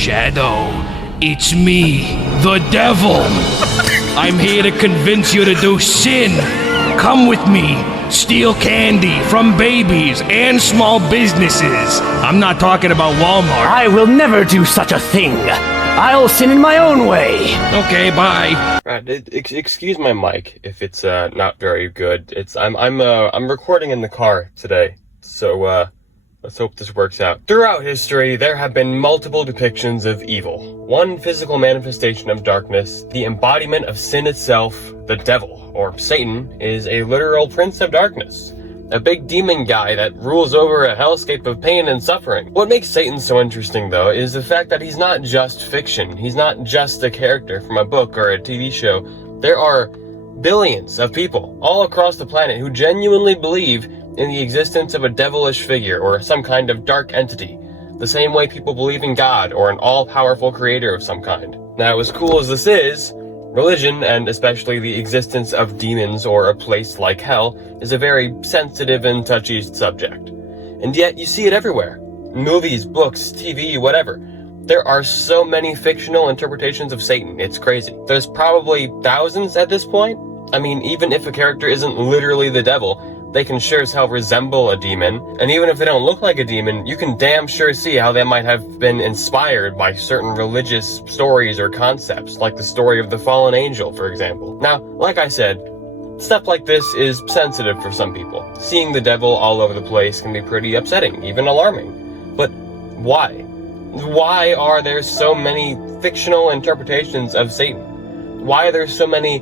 Shadow, it's me, the devil. I'm here to convince you to do sin. Come with me. Steal candy from babies and small businesses. I'm not talking about Walmart. I will never do such a thing. I'll sin in my own way. Okay, bye. Excuse my mic if it's not very good. I'm recording in the car today, so let's hope this works out. Throughout history, there have been multiple depictions of evil. One physical manifestation of darkness, the embodiment of sin itself, the devil, or Satan, is a literal prince of darkness. A big demon guy that rules over a hellscape of pain and suffering. What makes Satan so interesting, though, is the fact that he's not just fiction. He's not just a character from a book or a TV show. There are billions of people all across the planet who genuinely believe in the existence of a devilish figure or some kind of dark entity, the same way people believe in God or an all-powerful creator of some kind. Now, as cool as this is, religion, and especially the existence of demons or a place like hell, is a very sensitive and touchy subject. And yet, you see it everywhere. Movies, books, TV, whatever. There are so many fictional interpretations of Satan, it's crazy. There's probably thousands at this point. I mean, even if a character isn't literally the devil, they can sure as hell resemble a demon, and even if they don't look like a demon, you can damn sure see how they might have been inspired by certain religious stories or concepts, like the story of the fallen angel, for example. Now, like I said, stuff like this is sensitive for some people. Seeing the devil all over the place can be pretty upsetting, even alarming. But why? Why are there so many fictional interpretations of Satan? Why are there so many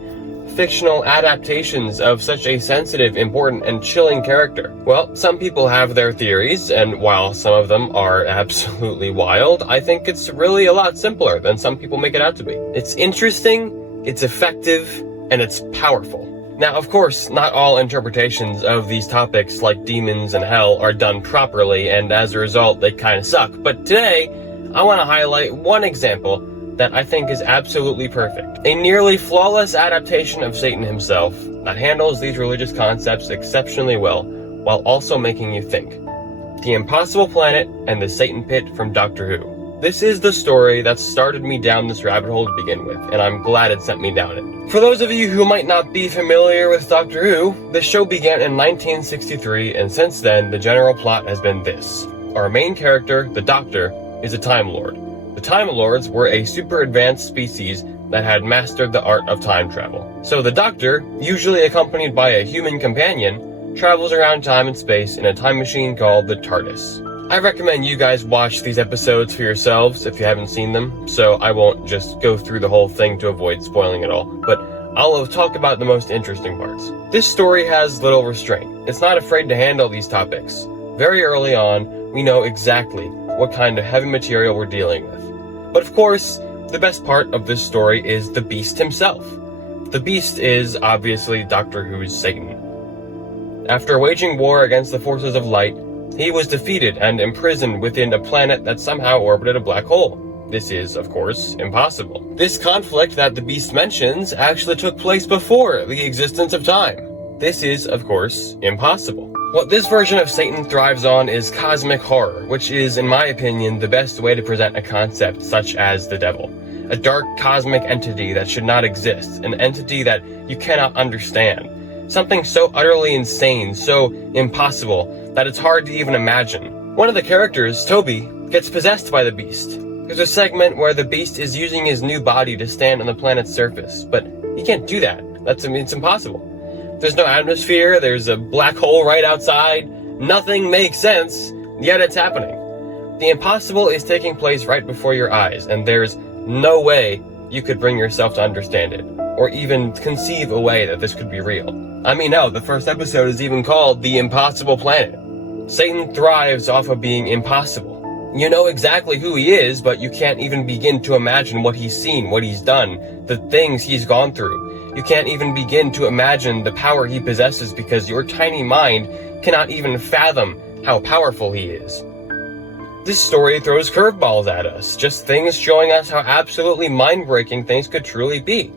fictional adaptations of such a sensitive, important, and chilling character? Well, some people have their theories, and while some of them are absolutely wild, I think it's really a lot simpler than some people make it out to be. It's interesting, it's effective, and it's powerful. Now, of course, not all interpretations of these topics, like demons and hell, are done properly, and as a result, they kind of suck. But today, I want to highlight one example that I think is absolutely perfect. A nearly flawless adaptation of Satan himself that handles these religious concepts exceptionally well, while also making you think. The Impossible Planet and the Satan Pit from Doctor Who. This is the story that started me down this rabbit hole to begin with, and I'm glad it sent me down it. For those of you who might not be familiar with Doctor Who, the show began in 1963, and since then, the general plot has been this. Our main character, the Doctor, is a Time Lord. The Time Lords were a super advanced species that had mastered the art of time travel. So the Doctor, usually accompanied by a human companion, travels around time and space in a time machine called the TARDIS. I recommend you guys watch these episodes for yourselves if you haven't seen them, so I won't just go through the whole thing to avoid spoiling it all, but I'll talk about the most interesting parts. This story has little restraint. It's not afraid to handle these topics. Very early on, we know exactly what kind of heavy material we're dealing with. But of course, the best part of this story is the Beast himself. The Beast is obviously Doctor Who's Satan. After waging war against the forces of light, he was defeated and imprisoned within a planet that somehow orbited a black hole. This is, of course, impossible. This conflict that the Beast mentions actually took place before the existence of time. This is, of course, impossible. What this version of Satan thrives on is cosmic horror, which is, in my opinion, the best way to present a concept such as the devil. A dark cosmic entity that should not exist, an entity that you cannot understand. Something so utterly insane, so impossible, that it's hard to even imagine. One of the characters, Toby, gets possessed by the Beast. There's a segment where the Beast is using his new body to stand on the planet's surface, but he can't do that. It's impossible. There's no atmosphere, there's a black hole right outside, nothing makes sense, yet it's happening. The impossible is taking place right before your eyes, and there's no way you could bring yourself to understand it, or even conceive a way that this could be real. I mean, hell, the first episode is even called The Impossible Planet. Satan thrives off of being impossible. You know exactly who he is, but you can't even begin to imagine what he's seen, what he's done, the things he's gone through. You can't even begin to imagine the power he possesses because your tiny mind cannot even fathom how powerful he is. This story throws curveballs at us, just things showing us how absolutely mind-breaking things could truly be.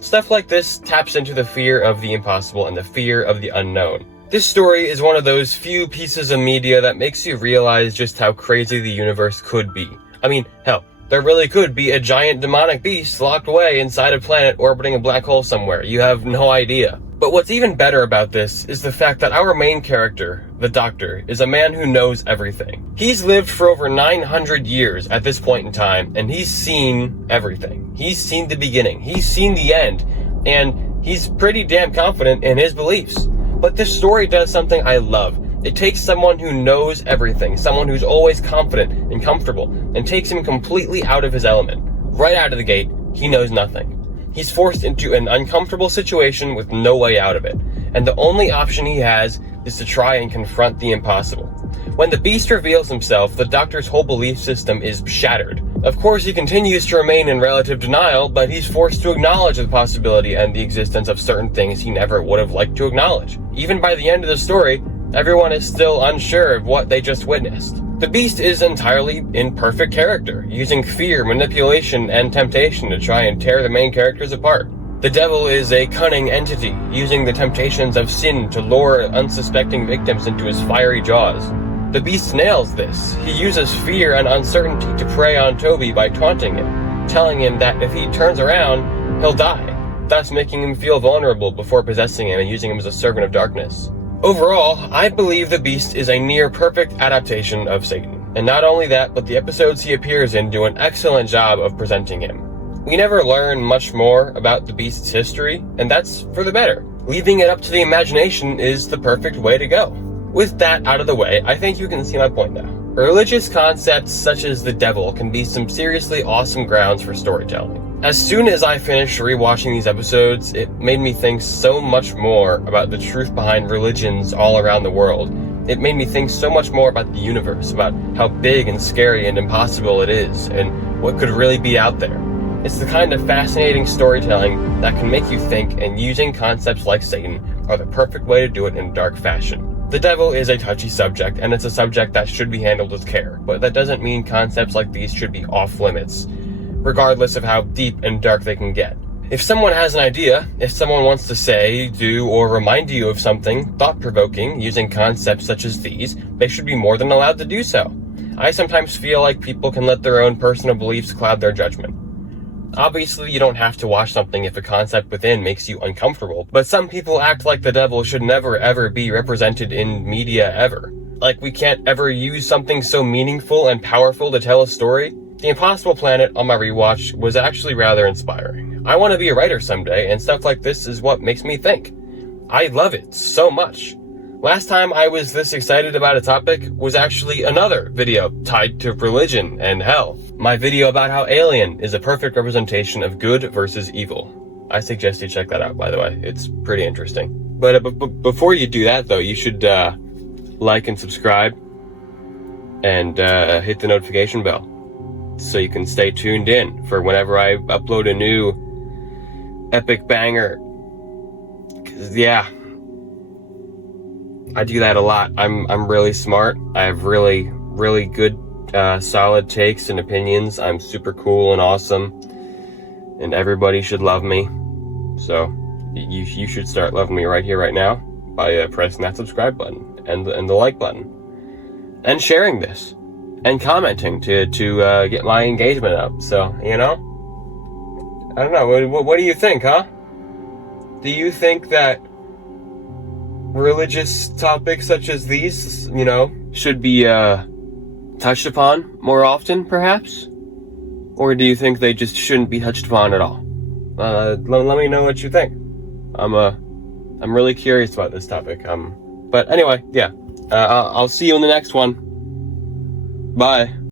Stuff like this taps into the fear of the impossible and the fear of the unknown. This story is one of those few pieces of media that makes you realize just how crazy the universe could be. I mean, hell, There really could be a giant demonic beast locked away inside a planet orbiting a black hole somewhere. You have no idea. But what's even better about this is the fact that our main character, the Doctor, is a man who knows everything. He's lived for over 900 years at this point in time, and he's seen everything. He's seen the beginning, he's seen the end, and he's pretty damn confident in his beliefs. But this story does something I love. It takes someone who knows everything, someone who's always confident and comfortable, and takes him completely out of his element. Right out of the gate, he knows nothing. He's forced into an uncomfortable situation with no way out of it, and the only option he has is to try and confront the impossible. When the Beast reveals himself, the Doctor's whole belief system is shattered. Of course, he continues to remain in relative denial, but he's forced to acknowledge the possibility and the existence of certain things he never would have liked to acknowledge. Even by the end of the story, everyone is still unsure of what they just witnessed. The Beast is entirely in perfect character, using fear, manipulation, and temptation to try and tear the main characters apart. The Devil is a cunning entity, using the temptations of sin to lure unsuspecting victims into his fiery jaws. The Beast nails this. He uses fear and uncertainty to prey on Toby by taunting him, telling him that if he turns around, he'll die, thus making him feel vulnerable before possessing him and using him as a servant of darkness. Overall, I believe the Beast is a near-perfect adaptation of Satan. And not only that, but the episodes he appears in do an excellent job of presenting him. We never learn much more about the Beast's history, and that's for the better. Leaving it up to the imagination is the perfect way to go. With that out of the way, I think you can see my point now. Religious concepts such as the devil can be some seriously awesome grounds for storytelling. As soon as I finished rewatching these episodes, it made me think so much more about the truth behind religions all around the world. It made me think so much more about the universe, about how big and scary and impossible it is, and what could really be out there. It's the kind of fascinating storytelling that can make you think, and using concepts like Satan are the perfect way to do it in a dark fashion. The devil is a touchy subject, and it's a subject that should be handled with care, but that doesn't mean concepts like these should be off limits, regardless of how deep and dark they can get. If someone has an idea, if someone wants to say, do, or remind you of something thought-provoking using concepts such as these, they should be more than allowed to do so. I sometimes feel like people can let their own personal beliefs cloud their judgment. Obviously, you don't have to watch something if a concept within makes you uncomfortable, but some people act like the devil should never ever be represented in media ever. Like we can't ever use something so meaningful and powerful to tell a story. The Impossible Planet on my rewatch was actually rather inspiring. I want to be a writer someday, and stuff like this is what makes me think. I love it so much. Last time I was this excited about a topic was actually another video tied to religion and hell. My video about how Alien is a perfect representation of good versus evil. I suggest you check that out, by the way. It's pretty interesting. But before you do that, though, you should like and subscribe and hit the notification bell so you can stay tuned in for whenever I upload a new epic banger. 'Cause, yeah, I do that a lot. I'm really smart. I have really good solid takes and opinions. I'm super cool and awesome, and everybody should love me. So you should start loving me right here, right now, by pressing that subscribe button and the like button, and sharing this, and commenting to get my engagement up. So, you know, I don't know. What do you think, huh? Do you think that religious topics such as these, you know, should be touched upon more often, perhaps? Or do you think they just shouldn't be touched upon at all? Let me know what you think. I'm really curious about this topic. But anyway, yeah. I'll see you in the next one. Bye.